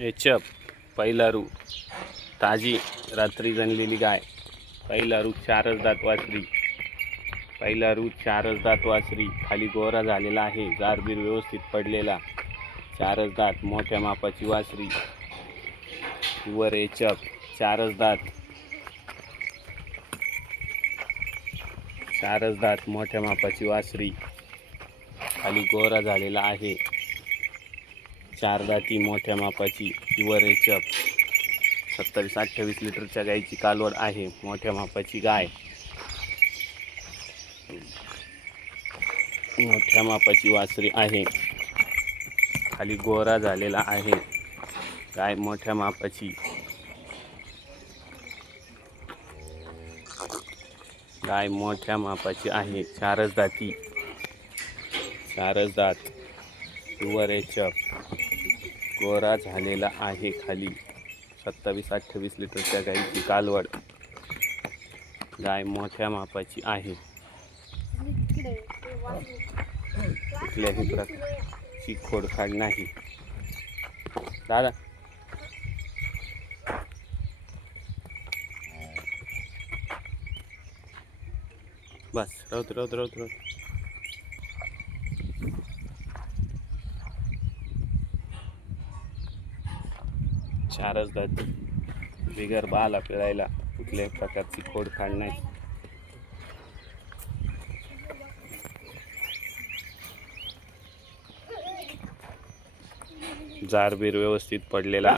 एचप पहिलारू ताजी रात्री जनलेली गाय. पहिलारू चारच दात वासरी. पहिलारू चारच दात वासरी. खाली गोरा झालेला आहे. जारबीर व्यवस्थित पडलेला. चारच दात मोठ्या मापाची वासरी. वर एचप चारच दात. चारच दात मोठ्या मापाची वासरी. खाली गोरा झालेला आहे. चार दाती मोठ्या मापाची वर एचप. 27-28 लिटरच्या गायची कालवड आहे. मोठ्या मापाची गाय. मोठ्या मापाची वासरी आहे. खाली गोरा झालेला आहे. गाय मोठ्या मापाची. गाय मोठ्या मापाची आहे. चारच दाती. चारच दात. वर एचप. गोरा झालेला आहे. खाली 27-28 लिटरच्या गायची कालवड. गाय मोठ्या मापाची आहे. कुठल्याही प्रकारची खोडखाड नाही. दादा बस राहत. चारच दात. बिगर बाला पिळायला कुठल्याही प्रकारची खोडखाड नाही. जारबीर व्यवस्थित पडलेला